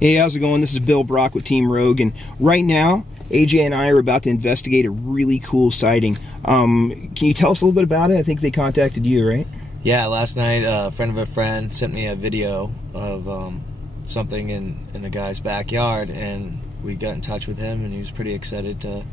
Hey, how's it going? This is Bill Brock with Team Rogue, and right now, AJ and I are about to investigate a really cool sighting. Can you tell us a little bit about it? I think they contacted you, right? Yeah, last night a friend of a friend sent me a video of something in the guy's backyard, and we got in touch with him, and he was pretty excited to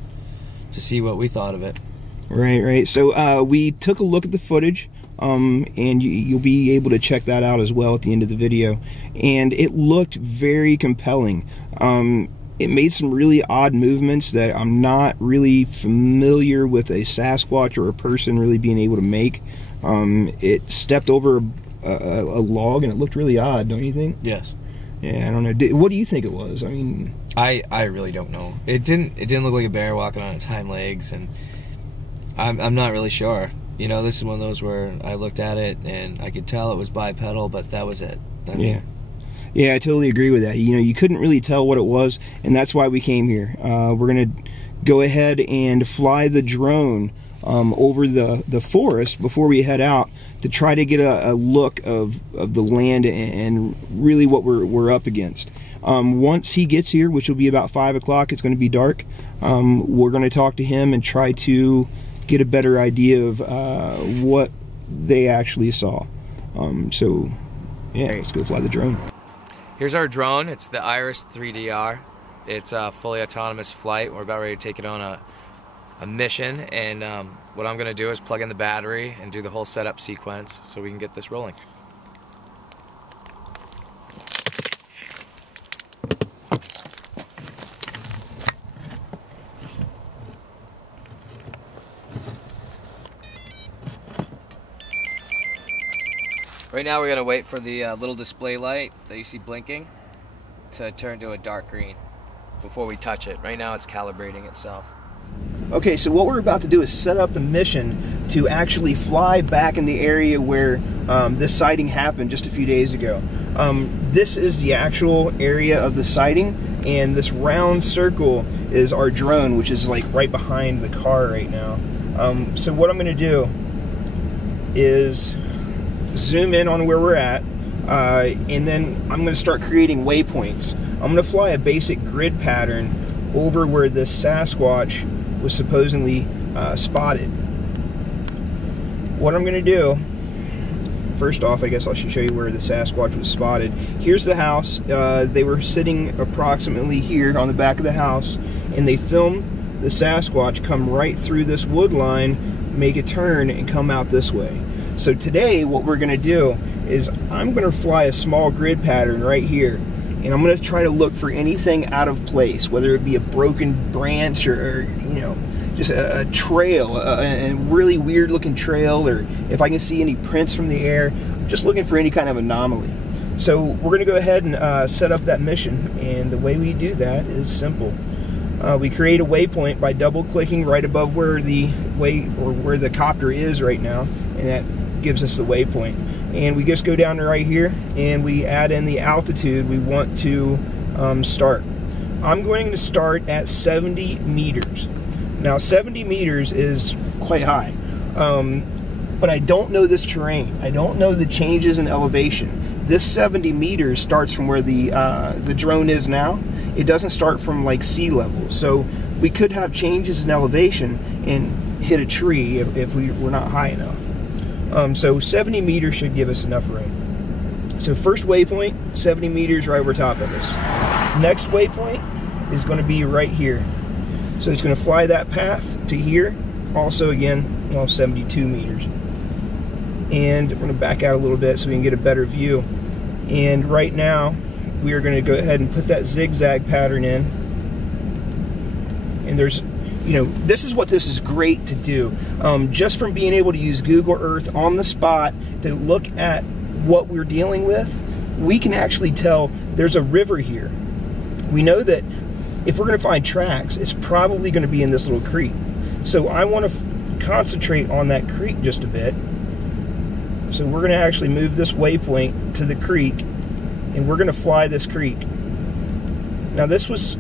see what we thought of it. Right. So we took a look at the footage. And you'll be able to check that out as well at the end of the video. And it looked very compelling. It made some really odd movements that I'm not really familiar with a Sasquatch or a person really being able to make. It stepped over a log, and it looked really odd, don't you think? Yes. Yeah, I don't know. What do you think it was? I mean, I really don't know. It didn't look like a bear walking on its hind legs, and I'm not really sure. You know, this is one of those where I looked at it and I could tell it was bipedal, but that was it. Yeah, I totally agree with that. You know, you couldn't really tell what it was, and that's why we came here. We're going to go ahead and fly the drone over the forest before we head out to try to get a look of the land and really what we're up against. Once he gets here, which will be about 5 o'clock, it's going to be dark, we're going to talk to him and try to get a better idea of what they actually saw. So yeah, let's go fly the drone. Here's our drone. It's the Iris 3DR. It's a fully autonomous flight. We're about ready to take it on a mission, and what I'm going to do is plug in the battery and do the whole setup sequence so we can get this rolling. Right now we're going to wait for the little display light that you see blinking to turn to a dark green before we touch it. Right now it's calibrating itself. Okay, so what we're about to do is set up the mission to actually fly back in the area where this sighting happened just a few days ago. This is the actual area of the sighting, and this round circle is our drone, which is like right behind the car right now. So what I'm going to do is zoom in on where we're at, and then I'm going to start creating waypoints. I'm going to fly a basic grid pattern over where this Sasquatch was supposedly spotted. What I'm going to do, first off, I guess I should show you where the Sasquatch was spotted. Here's the house. They were sitting approximately here on the back of the house, and they filmed the Sasquatch come right through this wood line, make a turn, and come out this way. So today what we're going to do is I'm going to fly a small grid pattern right here, and I'm going to try to look for anything out of place, whether it be a broken branch or you know, just a trail, a really weird looking trail, or if I can see any prints from the air. I'm just looking for any kind of anomaly. So we're going to go ahead and set up that mission, and the way we do that is simple. We create a waypoint by double clicking right above where the copter is right now, and that gives us the waypoint. And we just go down to right here and we add in the altitude we want to start. I'm going to start at 70 meters. Now 70 meters is quite high, but I don't know this terrain. I don't know the changes in elevation. This 70 meters starts from where the drone is now. It doesn't start from like sea level, so we could have changes in elevation and hit a tree if we're not high enough. So 70 meters should give us enough room. So first waypoint, 70 meters right over top of us. Next waypoint is going to be right here. So it's going to fly that path to here. Also again, well, 72 meters. And we're going to back out a little bit so we can get a better view. And right now, we are going to go ahead and put that zigzag pattern in. And there's, you know, this is what this is great to do. Just from being able to use Google Earth on the spot to look at what we're dealing with, we can actually tell there's a river here. We know that if we're going to find tracks, it's probably going to be in this little creek. So I want to concentrate on that creek just a bit. So we're going to actually move this waypoint to the creek, and we're going to fly this creek. Now this was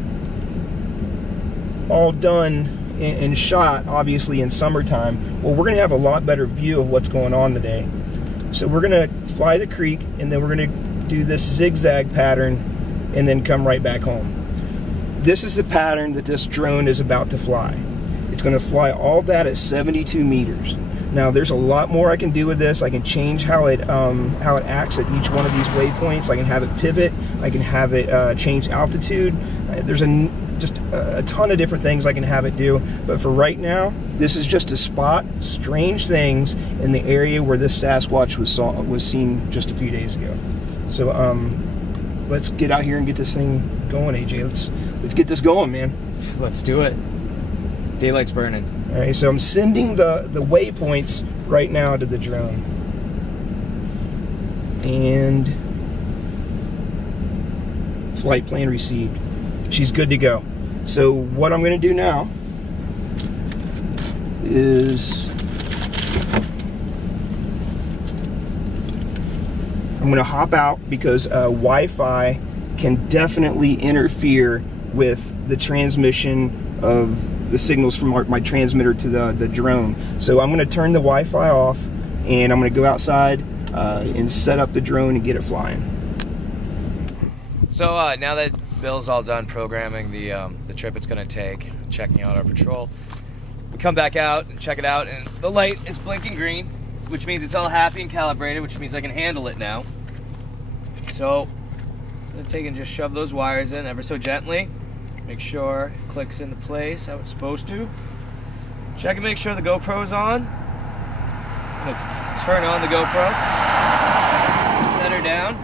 all done and shot obviously in summertime. Well, we're going to have a lot better view of what's going on today. So we're going to fly the creek, and then we're going to do this zigzag pattern and then come right back home. This is the pattern that this drone is about to fly. It's going to fly all that at 72 meters. Now there's a lot more I can do with this. I can change how it acts at each one of these waypoints. I can have it pivot. I can have it change altitude. There's just a ton of different things I can have it do. But for right now, this is just to spot strange things in the area where this Sasquatch was seen just a few days ago. So let's get out here and get this thing going, AJ. Let's get this going, man. Let's do it. Daylight's burning. All right, so I'm sending the waypoints right now to the drone. And flight plan received. She's good to go. So what I'm going to do now is I'm going to hop out because Wi-Fi can definitely interfere with the transmission of the signals from my transmitter to the drone. So I'm going to turn the Wi-Fi off, and I'm going to go outside and set up the drone and get it flying. So now that Bill's all done programming the trip it's going to take, checking out our patrol, we come back out and check it out, and the light is blinking green, which means it's all happy and calibrated, which means I can handle it now. So I'm going to take and just shove those wires in ever so gently. Make sure it clicks into place how it's supposed to. Check and make sure the GoPro's on. I'm gonna turn on the GoPro, set her down,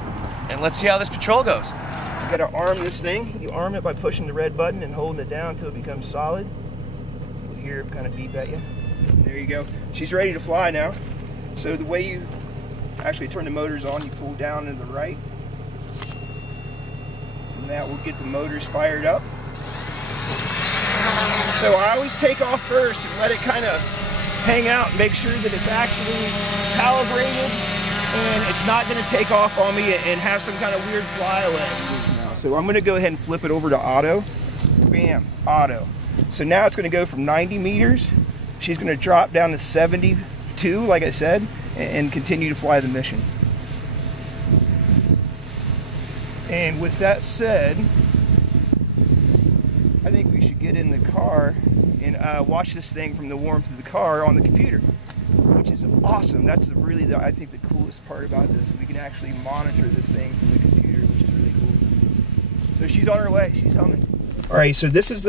and let's see how this patrol goes. You gotta arm this thing. You arm it by pushing the red button and holding it down until it becomes solid. You'll hear it kind of beep at you. There you go. She's ready to fly now. So the way you actually turn the motors on, you pull down to the right. And that will get the motors fired up. So I always take off first and let it kind of hang out and make sure that it's actually calibrated and it's not going to take off on me and have some kind of weird fly away. So I'm going to go ahead and flip it over to auto. Bam, auto. So now it's going to go from 90 meters. She's going to drop down to 72, like I said, and continue to fly the mission. And with that said, I think we should get in the car and watch this thing from the warmth of the car on the computer, which is awesome. That's really, I think, the coolest part about this. We can actually monitor this thing from the computer, which is really cool. So she's on her way. She's humming. All right, so this is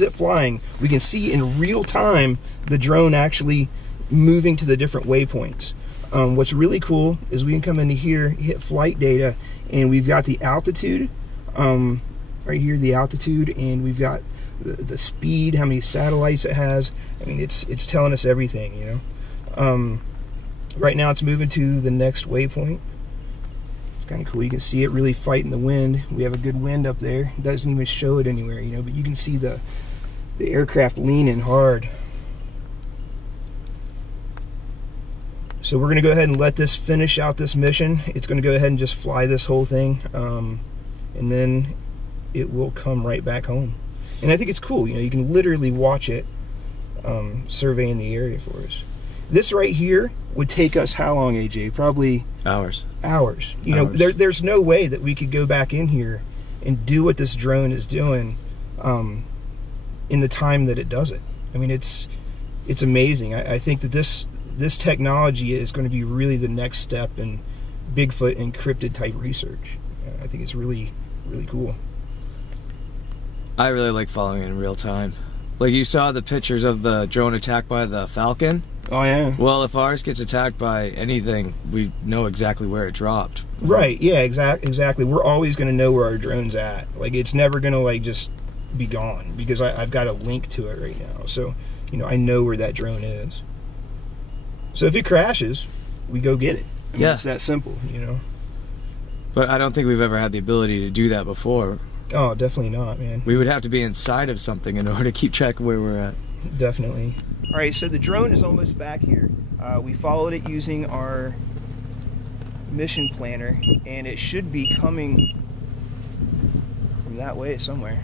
it flying. We can see in real time the drone actually moving to the different waypoints. What's really cool is we can come into here, hit flight data, and we've got the altitude. Right here, the altitude, and we've got the speed, how many satellites it has. I mean, it's telling us everything, you know. Right now, it's moving to the next waypoint. It's kind of cool. You can see it really fighting the wind. We have a good wind up there. It doesn't even show it anywhere, you know, but you can see the aircraft leaning hard. So we're going to go ahead and let this finish out this mission. It's going to go ahead and just fly this whole thing, and then it will come right back home. And I think it's cool, you know, you can literally watch it surveying the area for us. This right here would take us how long, AJ? Probably hours. You know, there's no way that we could go back in here and do what this drone is doing in the time that it does it. I mean, it's amazing. I think that this technology is going to be really the next step in Bigfoot encrypted type research. I think it's really, really cool. I really like following it in real time. Like, you saw the pictures of the drone attacked by the Falcon? Oh, yeah. Well, if ours gets attacked by anything, we know exactly where it dropped. Right, yeah, exactly. We're always going to know where our drone's at. Like, it's never going to, like, just be gone, because I've got a link to it right now. So, you know, I know where that drone is. So if it crashes, we go get it. I mean, yeah. It's that simple, you know. But I don't think we've ever had the ability to do that before. Oh, definitely not, man. We would have to be inside of something in order to keep track of where we're at. Definitely. All right, so the drone is almost back here. We followed it using our mission planner, and it should be coming from that way somewhere.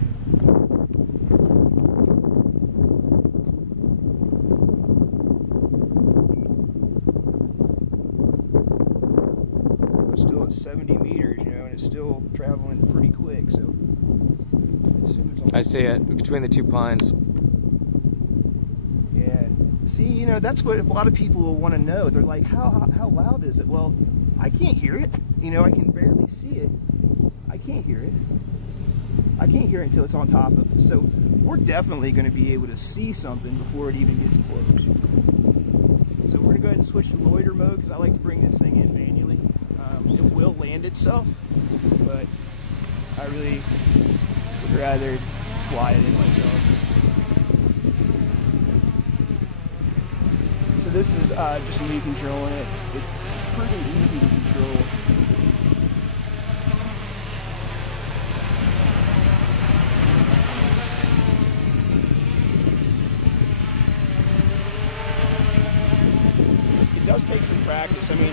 Still at 70 meters, you know, and and it's still traveling pretty quick. So I assume it's on. I see it between the two pines. Yeah. See, you know, that's what a lot of people will want to know. They're like, how loud is it? Well, I can't hear it. You know, I can barely see it. I can't hear it. I can't hear it until it's on top of it. So we're definitely going to be able to see something before it even gets close. So we're going to go ahead and switch to loiter mode because I like to bring this thing in manually. It will land itself, but I really would rather fly it in myself. So this is just me controlling it. It's pretty easy to control. It does take some practice. I mean,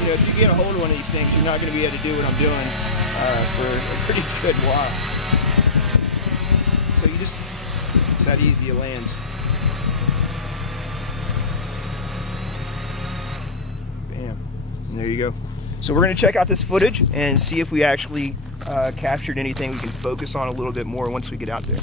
you know, if you get a hold of one of these things, you're not going to be able to do what I'm doing for a pretty good while. So it's that easy it lands. Bam. And there you go. So we're going to check out this footage and see if we actually captured anything we can focus on a little bit more once we get out there.